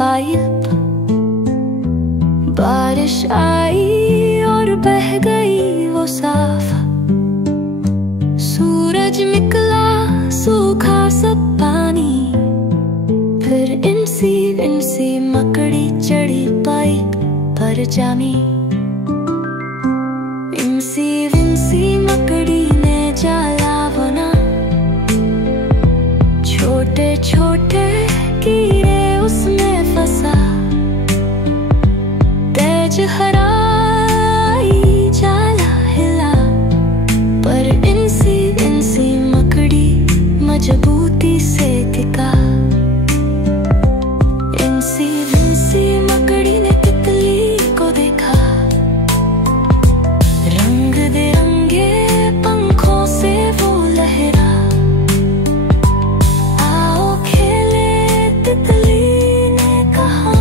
Pipe. बारिश आई और बह गई वो साफ। सूरज निकला, सूखा सब पानी। फिर इंसी इंसी मकड़ी चढ़ी पाइप पर जामी। इंसी विंसी मकड़ी ने जाला बना। छोटे छोटे कीड़े उसमें फंसा। तेज हराई जाला हिला, पर इंसी इंसी मकड़ी मजबूती से टिका। इंसी विंसी मकड़ी ने तितली को देखा। रंग बिरंगे पंखों से वो लहरा। आओ खेले, तितली ने कहा।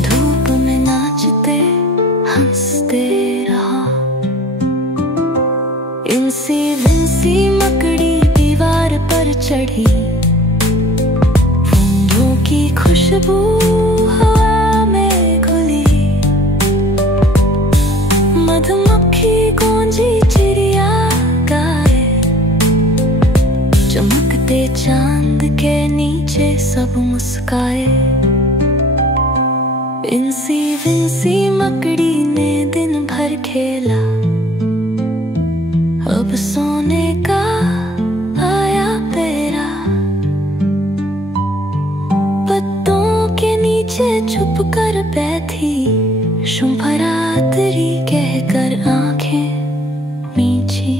धूप में नाचते हंसते रहा। इंसी विंसी मकड़ी दीवार पर चढ़ी। फूलों की खुशबू हवा में घुली। मधुमक्खी गूंजी, चिड़िया गाए। चमकते चांद के नीचे सब मुस्काए। इंसी विंसी मकड़ी ने दिन भर खेला। अब सोने का आया बेरा। पत्तों के नीचे छुप कर बैठी शुभरात्रि कहकर आंखें मींची।